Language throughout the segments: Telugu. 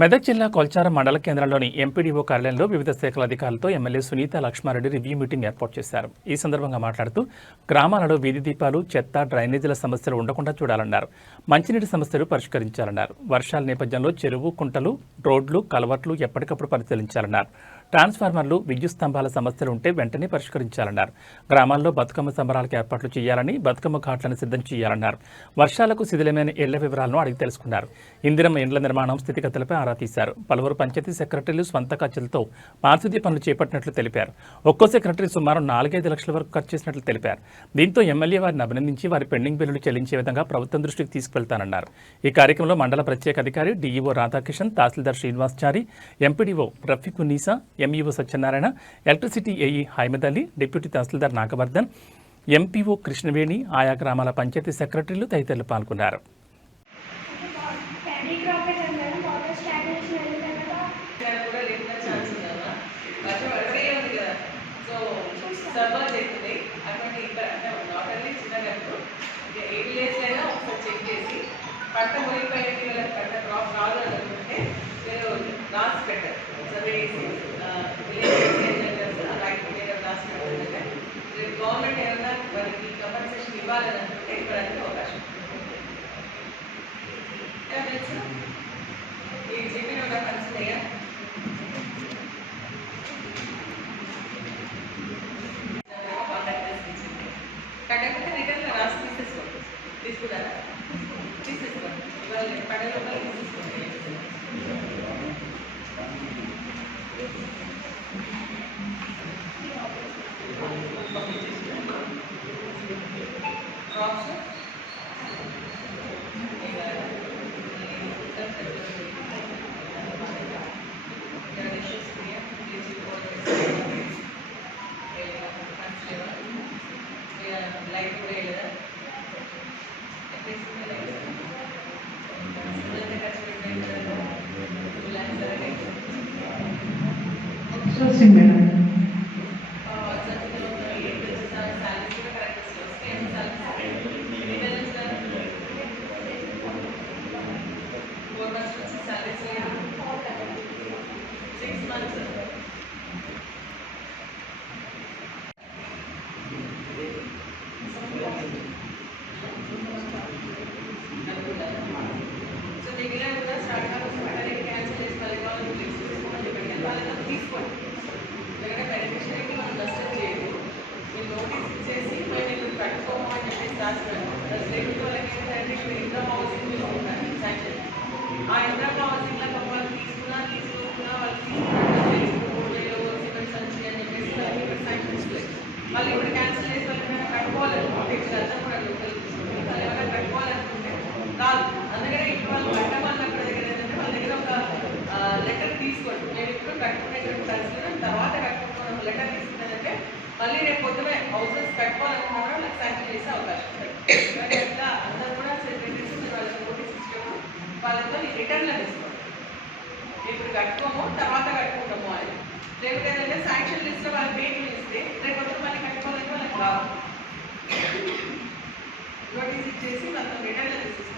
మెదక్ జిల్లా కొల్చారం మండల కేంద్రంలోని ఎంపీడీఓ కార్యాలయంలో వివిధ శాఖల అధికారులతో MLA Sunitha Lakshmareddy review meeting ఏర్పాటు చేశారు. ఈ సందర్భంగా మాట్లాడుతూ గ్రామాలలో వీధి దీపాలు, చెత్త, డ్రైనేజీల సమస్యలు ఉండకుండా చూడాలన్నారు. మంచినీటి సమస్యలు పరిష్కరించాలన్నారు. వర్షాల నేపథ్యంలో చెరువు, కుంటలు, రోడ్లు, కలవట్లు ఎప్పటికప్పుడు పరిశీలించాలన్నారు. ట్రాన్స్ఫార్మర్లు, విద్యుత్ స్తంభాల సమస్యలు ఉంటే వెంటనే పరిష్కరించాలన్నారు. గ్రామాల్లో బతుకమ్మ సంబరాలకు ఏర్పాట్లు చేయాలని, బతుకమ్మ ఘాట్లను సిద్ధం చేయాలన్నారు. వర్షాలకు శిథిలమైన ఇళ్ల వివరాలను అడిగి తెలుసుకున్నారు. ఇందిరమ్మ ఇండ్ల నిర్మాణం స్థితిగతులపై ఆరా తీశారు. పలువురు పంచాయతీ సెక్రటరీలు స్వంత ఖర్చులతో పారిశుద్ధ్య పనులు చేపట్టినట్లు తెలిపారు. ఒక్కో సెక్రటరీ సుమారు 4-5 లక్షల వరకు ఖర్చు చేసినట్లు తెలిపారు. దీంతో ఎమ్మెల్యే వారిని అభినందించి వారి పెండింగ్ బిల్లులు చెల్లించే విధంగా ప్రభుత్వం దృష్టికి తీసుకువెళ్తానన్నారు. ఈ కార్యక్రమంలో మండల ప్రత్యేక అధికారి డీఈఓ రాధాకిషన్, తహసీల్దార్ Srinivaschari, MPDO Rafeequnnisa, MEO Satyanarayana, electricity AE Haimad Ali, deputy తహసీల్దార్ నాగవర్ధన్, ఎంపీఓ కృష్ణవేణి, ఆయా గ్రామాల పంచాయతీ సెక్రటరీలు తదితరులు పాల్గొన్నారు. పంట మునిగిపోయిన పంట క్రాప్ రాదు అనుకుంటే మీరు రాసి పెట్టారు సర్వే రాసి పెట్టారు. రేపు గవర్నమెంట్ ఏమన్నా వారికి కంపన్సేషన్ ఇవ్వాలని అనుకుంటే ఇవ్వడానికి అవకాశం. ఈ చెప్పిన ఒక కన్సిడయ్యా కాకపోతే రిటర్న్ రాసి తీసుకున్నారా లైట్ కూడా లేదా తీసుకోండి. ఎందుకంటే బెనిఫిషరీకి మనం నష్టం చేయదు. మీరు నోటీస్ ఇచ్చేసి మేము ఇప్పుడు కట్టుకోమని చెప్పేసి రాస్తున్నాను. రేపు వాళ్ళకి ఏంటంటే ఇప్పుడు ఇన్కమ్ హౌసింగ్ తీసుకుంటాను శాంక్షన్. ఆ ఇన్కమ్ హౌసింగ్లో వాళ్ళు తీసుకోకుండా వాళ్ళకి 3,000 సిమెంట్ సంచి అని చెప్పేసి వాళ్ళకి ఇప్పుడు శాంక్షన్స్ లేదు. వాళ్ళు ఇప్పుడు క్యాన్సిల్ చేసి వాళ్ళకి కట్టుకోవాలనుకుంటే ఇక్కడ అంతా కూడా లోకల్ తీసుకుంటే వాళ్ళు ఎవరైనా కట్టుకోవాలనుకుంటే కాదు. అందుకనే ఇప్పుడు వాళ్ళు కట్టమన్న అక్కడ దగ్గర ఏంటంటే వాళ్ళ దగ్గర ఒక లెటర్ తీసుకోండి. నేను ఇప్పుడు కట్టుకునేటువంటి పరిస్థితి తర్వాత కట్టుకుంటున్న ఒక లెటర్ తీసుకుంటానంటే మళ్ళీ రేపు పొద్దునే హౌసెస్ కట్టుకోవాలనుకున్నా వాళ్ళకి శాంక్షన్ చేసే అవకాశం ఉంటుంది. కానీ అట్లా అందరూ కూడా సెక్రటరీస్ వాళ్ళకి నోటీస్ ఇచ్చేప్పుడు వాళ్ళతో రిటర్న్లో తీసుకోండి. ఇప్పుడు కట్టుకోము తర్వాత కట్టుకుంటాము అని. లేకపోతే ఏంటంటే శాంక్షన్ లిస్ట్లో వాళ్ళకి డేట్లు ఇస్తే రేపు పొద్దున మళ్ళీ కట్టుకోవాలంటే వాళ్ళకి రాదు. నోటీస్ ఇచ్చేసి వాళ్ళతో రిటర్న్లో తీసుకోండి.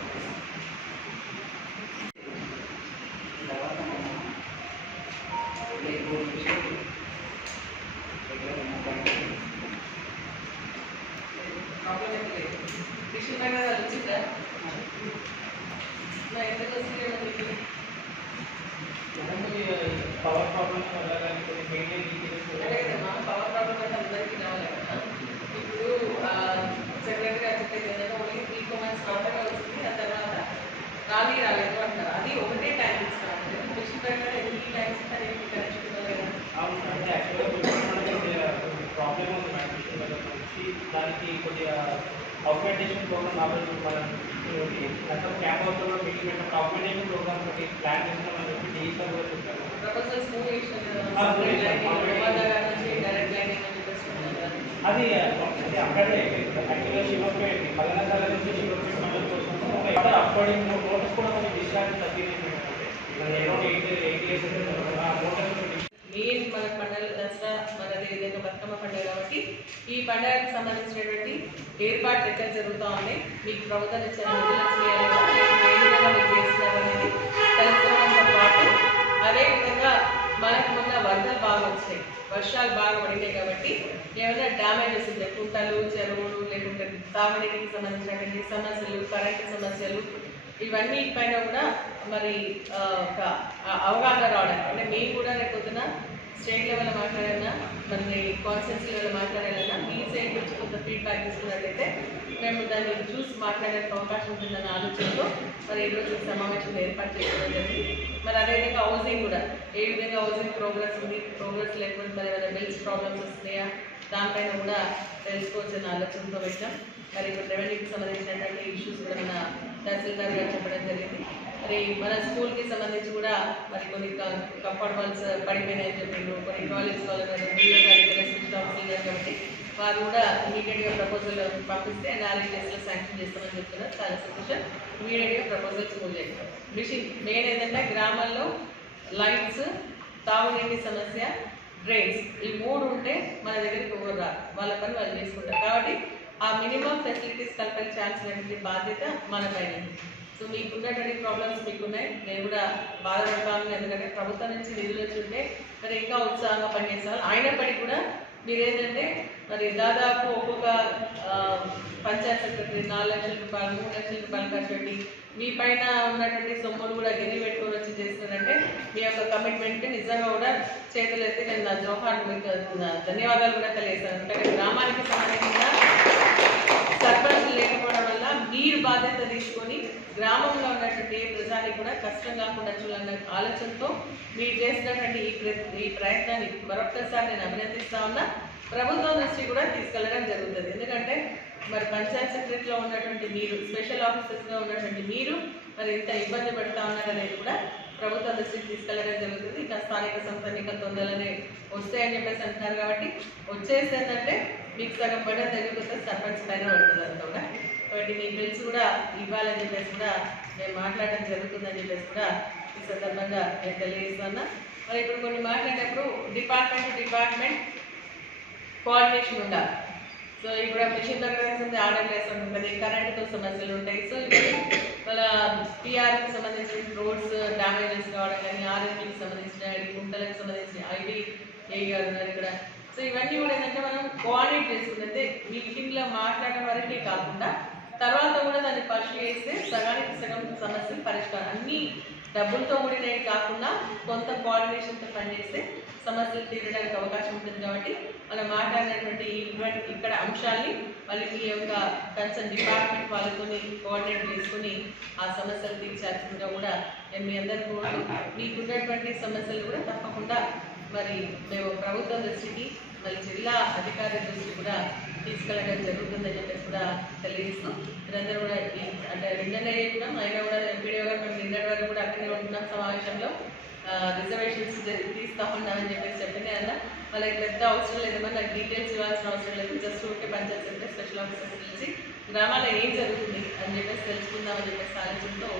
పవర్ ప్రాబ్లమ్స్ వల్ల పవర్ ప్రాబ్లమ్ అంటే అందరికీ రావాలి కదా. ఇప్పుడు సెక్రటరీ గారు చెప్పేది ఏంటంటే ఓన్లీ 3 months మాత్రమే వచ్చింది. ఆ తర్వాత రాలేదు అంటారు. అది ఒకటే టైమింగ్స్ కావాలి. మిషన్ ప్రకారం ఎన్ని టైమ్స్ కనెక్షన్ ఇవ్వలేదు. ప్రాబ్లమ్ ఉంది మేడం. మిషన్ ప్రకారం నుంచి దానికి కొద్దిగా ఆగ్మెంటేషన్ ప్రోగ్రామ్ మనం క్యాంప్ అవుతుందో మీటింగ్ పెట్టినప్పుడు ఆగ్మెంటేషన్ ప్రోగ్రామ్ ఒకటి ప్లాన్ చేస్తున్నామని చెప్పి డీసీ కూడా చెప్పారు. ప్రపోజల్స్ మూవ్ అది అక్కడే యాక్చువల్గా శివపేట 14 నుంచి శివపేట మండలం కోసం అప్లోడింగ్ నోటీస్ కూడా కొంచెం డిశ్చార్జ్ తగ్గింది. మెయిన్ మన పండుగ దసరా మనది ఏదైనా బతుకమ్మ పండుగ కాబట్టి ఈ పండుగకు సంబంధించినటువంటి ఏర్పాట్లు ఎక్కడ జరుగుతూ ఉన్నాయి, మీకు ప్రభుత్వం ఇచ్చిన నిధులు చేయాలి, చేస్తున్నారు అనేది తెలుసుకోవడంతో పాటు వచ్చినాయి, వర్షాలు బాగా పడినాయి కాబట్టి ఏమైనా డ్యామేజెస్ ఉంటాయి, కుంటలు, చెరువులు, లేకుంటే తాగునీటికి సంబంధించినటువంటి సమస్యలు, కరెంటు సమస్యలు, ఇవన్నీ పైన కూడా మరి ఒక అవగాహన రావడానికి, అంటే మేము కూడా రేపు పొద్దున స్టేట్ లెవెల్లో మాట్లాడాలన్నా మరి కాన్స్టిట్యూన్సీ లెవెల్లో మాట్లాడాలన్నా మీ సైడ్ నుంచి కొంత ఫీడ్బ్యాక్ తీసుకున్నట్లయితే మేము దాన్ని చూసి మాట్లాడడానికి అవకాశం ఉంటుందన్న ఆలోచనతో మరి ఈరోజు సమావేశం ఏర్పాటు చేసుకోవడం జరిగింది. మరి అదేవిధంగా హౌసింగ్ కూడా ఏ విధంగా హౌసింగ్ ప్రోగ్రెస్ ఉంది, ప్రోగ్రెస్ లేకపోతే మరి ఏమైనా బిల్స్ ప్రాబ్లమ్స్ వస్తున్నాయా, దానిపైన కూడా తెలుసుకోవచ్చన్న ఆలోచనతో పెట్టాం. మరి ఇప్పుడు రెవెన్యూకి సంబంధించినటువంటి ఇష్యూస్ కూడా మన తహసీల్దార్ గారు చెప్పడం జరిగింది. మరి మన స్కూల్కి సంబంధించి కూడా మరి కొన్ని కంపౌండ్ వాల్స్ పడిపోయినాయని చెప్పిండ్రు, కొన్ని కాలేజ్ కాబట్టి వారు కూడా ఇమీడియట్గా ప్రపోజల్ పంపిస్తే NRHSలో శాంక్షన్ చేస్తామని చెప్తున్నారు. చాలా సంతోషం. ఇమీడియట్గా ప్రపోజల్స్ మూవ్ చేస్తాం. మిషన్ మెయిన్ ఏంటంటే గ్రామాల్లో లైట్స్, తాగునీటి సమస్య, డ్రైన్స్, ఈ 3 ఉంటే మన దగ్గరికి ఎవరు రారు, వాళ్ళ పని వాళ్ళు చేసుకుంటారు. కాబట్టి ఆ మినిమం ఫెసిలిటీస్ కల్పే ఛాన్స్ అనేటువంటి బాధ్యత మన పైన. సో మీకున్నటువంటి ప్రాబ్లమ్స్ మీకున్నాయి, నేను కూడా బాధపడతాను. ఎందుకంటే ప్రభుత్వం నుంచి నిధులు వచ్చి ఉంటే మరి ఇంకా ఉత్సాహంగా పనిచేస్తారు. అయినప్పటికీ కూడా మీరు ఏంటంటే మరి దాదాపు ఒక్కొక్క పంచాయత్ సెక్రటరీ 4 లక్షల రూపాయలు, 3 లక్షల రూపాయలు ఖర్చు పెట్టి మీ పైన ఉన్నటువంటి సొమ్ములు కూడా గిరి పెట్టుకొని వచ్చి చేస్తున్నారంటే మీ యొక్క కమిట్మెంట్ నిజంగా కూడా చేతులు ఎత్తి నేను నా జోహార్ మీకు ధన్యవాదాలు కూడా తెలియజేస్తాను. ఎందుకంటే గ్రామానికి సంబంధించిన సర్పంచ్ లేకపోవడం వల్ల మీరు బాధ్యత తీసుకొని గ్రామంలో ఉన్నటువంటి ఏ ప్రజానికి కూడా కష్టం కాకుండా చూడాలన్న ఆలోచనతో మీరు చేసినటువంటి ఈ ప్రయత్నాన్ని మరొకసారి నేను అభినందిస్తా ఉన్నా. ప్రభుత్వం దృష్టి కూడా తీసుకెళ్ళడం జరుగుతుంది. ఎందుకంటే మరి పంచాయత్ సెక్రటరీలో ఉన్నటువంటి మీరు, స్పెషల్ ఆఫీసర్స్లో ఉన్నటువంటి మీరు మరి ఇంత ఇబ్బంది పడుతూ ఉన్నారనేది కూడా ప్రభుత్వ దృష్టికి తీసుకెళ్ళడం జరుగుతుంది. ఇంకా స్థానిక సంస్థ ఎన్నికలు తొందరలోనే వస్తాయని చెప్పేసి అంటున్నారు. కాబట్టి వచ్చేసి ఏంటంటే మీకు సగం పడే తగ్గిపోతే సర్పంచ్ పైన పడుతుంది అంతా కూడా. కాబట్టి మీ బిల్స్ కూడా ఇవ్వాలని చెప్పేసి కూడా మేము మాట్లాడడం జరుగుతుందని చెప్పేసి కూడా ఈ సందర్భంగా నేను తెలియజేస్తున్నా. మరి ఇప్పుడు కొన్ని మాట్లాడేటప్పుడు డిపార్ట్మెంట్ కోఆర్డినేషన్ ఉండాలి. సో ఇప్పుడు మిషన్ దగ్గర ఆర్డర్ ఉంటుంది, కరెంటుతో సమస్యలు ఉంటాయి. సో ఇప్పుడు వాళ్ళ పిఆర్కి సంబంధించిన రోడ్స్ డ్యామేజెస్ కావడం కానీ, ఆర్ఎంపీకి సంబంధించిన గుంటలకు సంబంధించిన ఐడి గారు ఉన్నారు ఇక్కడ. సో ఇవన్నీ కూడా ఏంటంటే మనం కోఆర్డినేట్ చేసుకుంటే మీటింగ్లో మాట్లాడడం వరకే కాకుండా తర్వాత కూడా దాన్ని పర్సూ చేస్తే సగానికి సగం సమస్యలు పరిష్కారం. అన్ని డబ్బులతో కూడినవి కాకుండా కొంత కోఆర్డినేషన్తో పనిచేస్తే సమస్యలు తీరడానికి అవకాశం ఉంటుంది. కాబట్టి మనం మాట్లాడినటువంటి ఇక్కడ అంశాలని మళ్ళీ మీ యొక్క కన్సర్న్ డిపార్ట్మెంట్ వాళ్ళతో కోఆర్డినేట్ చేసుకుని ఆ సమస్యలు తీర్చాల్సిందిగా కూడా నేను మీ అందరికీ కోరుతూ మీకున్నటువంటి సమస్యలు కూడా తప్పకుండా మరి మేము ప్రభుత్వ దృష్టికి మరి జిల్లా అధికారి దృష్టి కూడా తీసుకెళ్ళడం జరుగుతుందని చెప్పేసి కూడా తెలియజేస్తూ మీరందరూ కూడా అంటే నిన్ననే చెప్పినాం, అయినా కూడా ఎంపీడీఓ గారు మేము నిన్నటి వరకు కూడా అక్కడే ఉంటున్నాం సమావేశంలో. రిజర్వేషన్స్ తీస్తా ఉన్నామని చెప్పేసి చెప్పింది అన్న. వాళ్ళకి పెద్ద అవసరం లేదు, నాకు డీటెయిల్స్ ఇవ్వాల్సిన అవసరం లేదు. జస్ట్ ఉంటే పంచాయత్ సెక్రటరీ స్పెషల్ ఆఫీసర్స్ తెలిసి గ్రామాల్లో ఏం జరుగుతుంది అని చెప్పేసి తెలుసుకుందామని చెప్పేసి ఆలోచనతో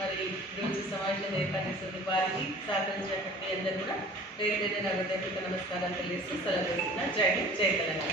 మరి గురించి సమావేశం ఏర్పాటు చేస్తుంది. వారికి సహకరించినటువంటి అందరూ కూడా పేరు మీద నా హృదయపూర్వక నమస్కారాలు తెలియజేస్తూ సెలవు చేస్తున్నా. జై హింద్, జై తెలంగాణ.